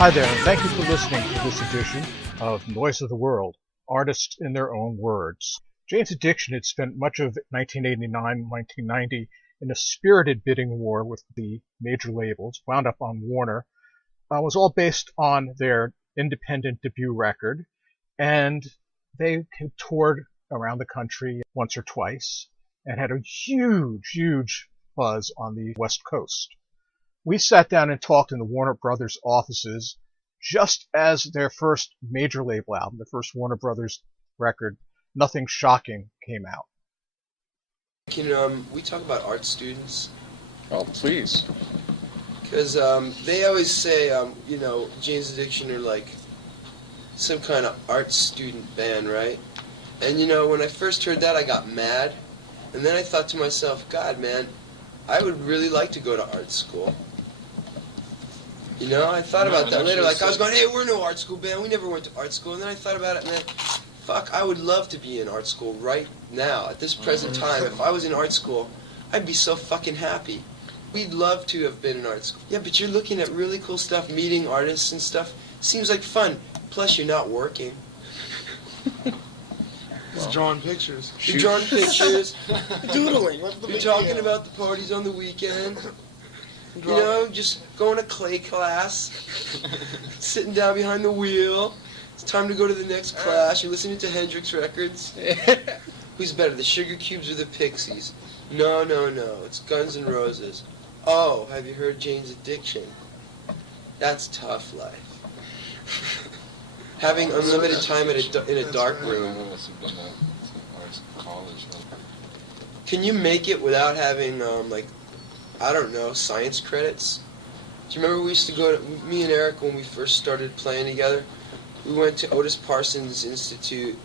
Hi there, and thank you for listening to this edition of Noise of the World, Artists in Their Own Words. Jane's Addiction had spent much of 1989-1990 in a spirited bidding war with the major labels, wound up on Warner. It was all based on their independent debut record, and they had toured around the country once or twice and had a huge buzz on the West Coast. We sat down and talked in the Warner Brothers offices just as their first major label album, the first Warner Brothers record, Nothing Shocking, came out. Can we talk about art students? Oh, please. Because they always say, Jane's Addiction are like some kind of art student band, right? And, when I first heard that, I got mad. And then I thought to myself, God, man, I would really like to go to art school. I thought about that later. Like, I was going, hey, we're no art school band. We never went to art school. And then I thought about it, and then, fuck, I would love to be in art school right now, at this present time. If I was in art school, I'd be so fucking happy. We'd love to have been in art school. Yeah, but you're looking at really cool stuff, meeting artists and stuff. Seems like fun. Plus, you're not working. Just drawing pictures. You're drawing pictures. Doodling. You're talking about the parties on the weekend. Just going to clay class. Sitting down behind the wheel. It's time to go to the next class. You're listening to Hendrix records. Who's better, the Sugar Cubes or the Pixies? No. It's Guns N' Roses. Oh, have you heard Jane's Addiction? That's tough life. Having unlimited time in a dark room. Can you make it without having, science credits? Do you remember we used to go to, me and Eric, when we first started playing together, we went to Otis Parsons Institute.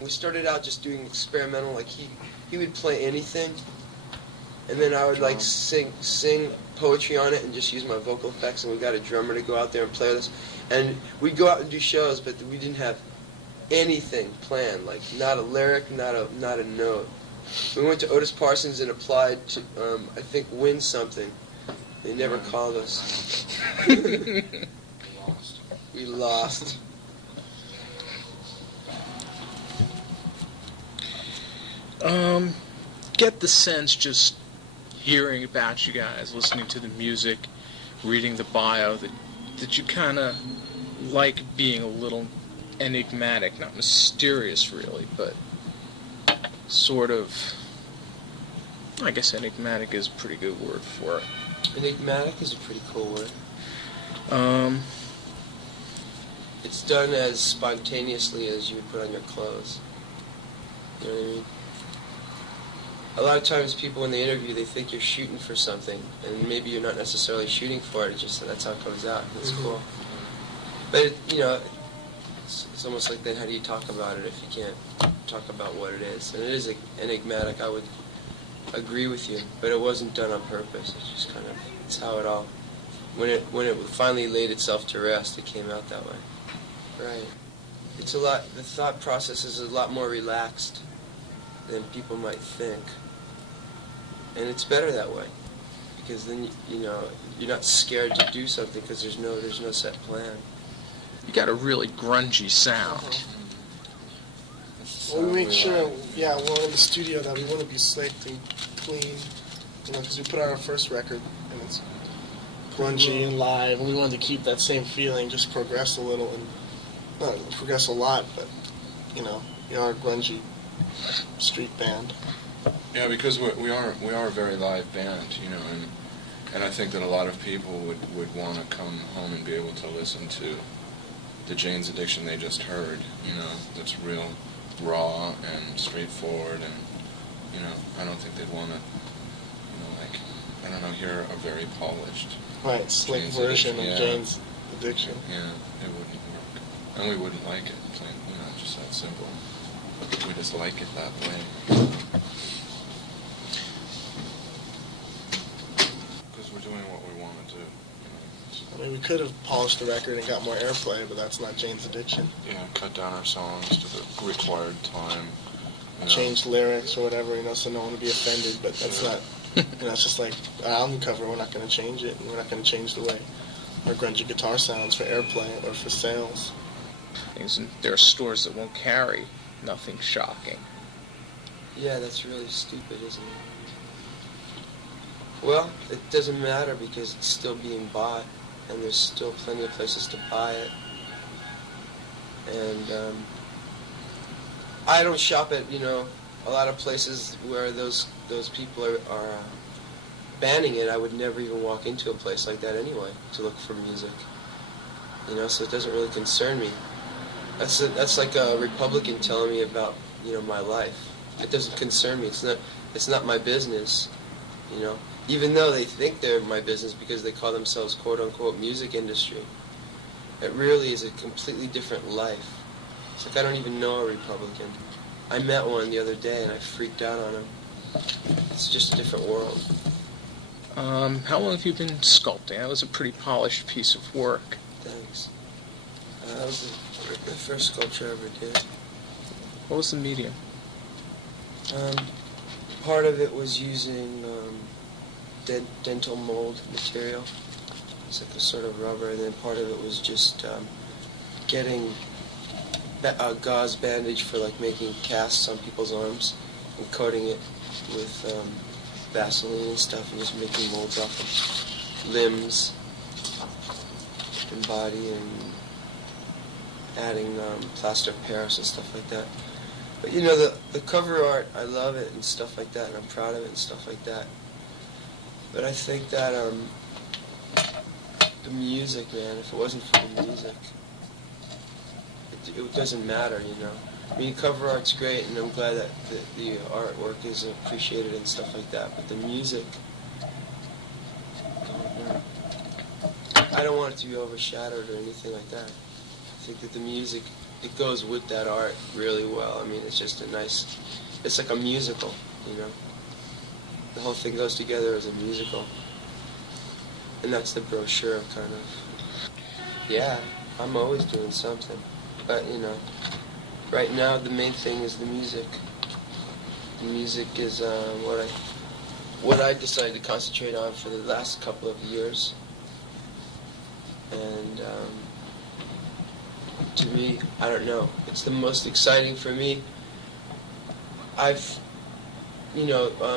We started out just doing experimental, like he would play anything, and then I would sing poetry on it and just use my vocal effects, and we got a drummer to go out there and play with us. And we'd go out and do shows, but we didn't have anything planned, like not a lyric, not a note. We went to Otis Parsons and applied to, win something. They never called us. We lost. Get the sense just hearing about you guys, listening to the music, reading the bio, that you kind of like being a little enigmatic, not mysterious really, but sort of, I guess enigmatic is a pretty good word for it. Enigmatic is a pretty cool word. It's done as spontaneously as you would put on your clothes. You know what I mean? A lot of times people, when they interview, they think you're shooting for something, and maybe you're not necessarily shooting for it, it's just that's how it comes out. That's cool. But, it's almost like then how do you talk about it if you can't talk about what it is? And it is enigmatic, I would agree with you, but it wasn't done on purpose. It's just kind of, it's how it all, when it finally laid itself to rest, it came out that way. Right. It's the thought process is a lot more relaxed than people might think. And it's better that way, because then, you're not scared to do something because there's no set plan. You got a really grungy sound. Well, we make sure, we're in the studio that we want to be slick and clean, because we put out our first record, and it's grungy and live, and we wanted to keep that same feeling, just progress a little, and not progress a lot, but, we are a grungy street band. Yeah, because we are a very live band, and I think that a lot of people would want to come home and be able to listen to the Jane's Addiction they just heard, that's real raw and straightforward, and, I don't think they'd want to, hear a very polished slick Jane's version Addiction. of Jane's Addiction. Yeah, it wouldn't work. And we wouldn't like it, plain, just that simple. We just like it that way. Because we're doing what we want to do. I mean, we could have polished the record and got more airplay, but that's not Jane's Addiction. Yeah, cut down our songs to the required time. Change lyrics or whatever, so no one would be offended, but that's not, it's just like an album cover, we're not going to change it, and we're not going to change the way or grungy guitar sounds for airplay or for sales. And there are stores that won't carry nothing shocking. Yeah, that's really stupid, isn't it? Well, it doesn't matter because it's still being bought, and there's still plenty of places to buy it. And I don't shop at, a lot of places where those people are banning it. I would never even walk into a place like that anyway to look for music. So it doesn't really concern me. That's like a Republican telling me about, my life. It doesn't concern me. It's not my business, Even though they think they're my business because they call themselves quote-unquote music industry. It really is a completely different life. It's like I don't even know a Republican. I met one the other day and I freaked out on him. It's just a different world. How long have you been sculpting? That was a pretty polished piece of work. Thanks. That was the first sculpture I ever did. What was the medium? Part of it was using dental mold material. It's like a sort of rubber, and then part of it was just getting a gauze bandage for like making casts on people's arms and coating it with Vaseline and stuff, and just making molds off of limbs and body, and adding plaster of Paris and stuff like that. But the cover art, I love it and stuff like that, and I'm proud of it and stuff like that. But I think that the music, man, if it wasn't for the music, it doesn't matter, I mean, cover art's great, and I'm glad that the artwork is appreciated and stuff like that, but the music, I don't want it to be overshadowed or anything like that. I think that the music, it goes with that art really well. I mean, it's just it's like a musical, The whole thing goes together as a musical. And that's the brochure, kind of. Yeah, I'm always doing something. But, right now the main thing is the music. The music is what I decided to concentrate on for the last couple of years. And to me, I don't know, it's the most exciting for me. I've,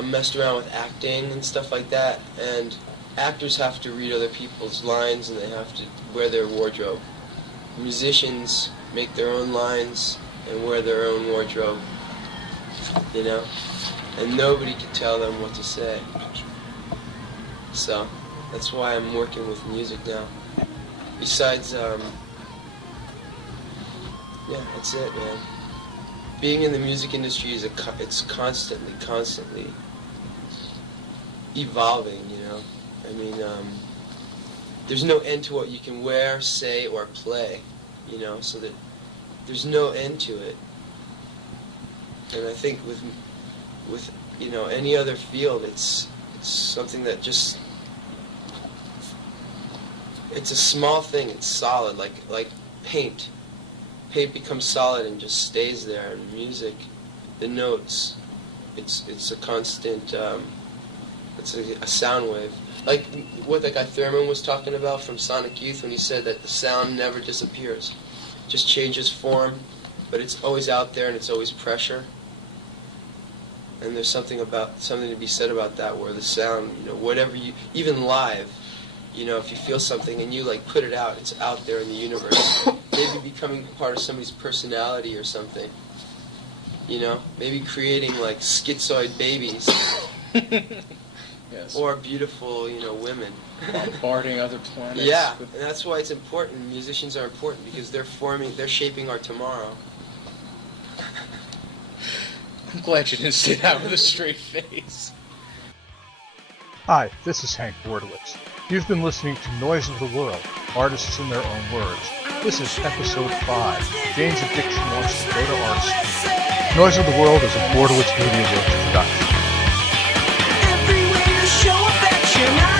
messed around with acting and stuff like that, and actors have to read other people's lines and they have to wear their wardrobe. Musicians make their own lines and wear their own wardrobe, and nobody can tell them what to say. So that's why I'm working with music now. Besides, that's it, man. Being in the music industry it's constantly evolving, I mean, there's no end to what you can wear, say, or play, so that there's no end to it. And I think with any other field, it's something that just, it's a small thing, it's solid, like paint. Paint becomes solid and just stays there. And music, the notes, it's a constant, it's a sound wave. Like what that guy Thurman was talking about from Sonic Youth when he said that the sound never disappears. It just changes form, but it's always out there and it's always pressure. And there's something to be said about that, where the sound, whatever even live, if you feel something and you put it out, it's out there in the universe. Maybe becoming part of somebody's personality or something. Maybe creating schizoid babies. Yes. Or beautiful, women. Bombarding other planets. Yeah, and that's why it's important. Musicians are important because they're shaping our tomorrow. I'm glad you didn't say that with a straight face. Hi, this is Hank Bordowitz. You've been listening to Noise of the World, Artists in Their Own Words. This is episode 5. Jane's Addiction Wants to Go to Art School. Noise of the World is a Bordowitz Media Works production. Every way to show affection.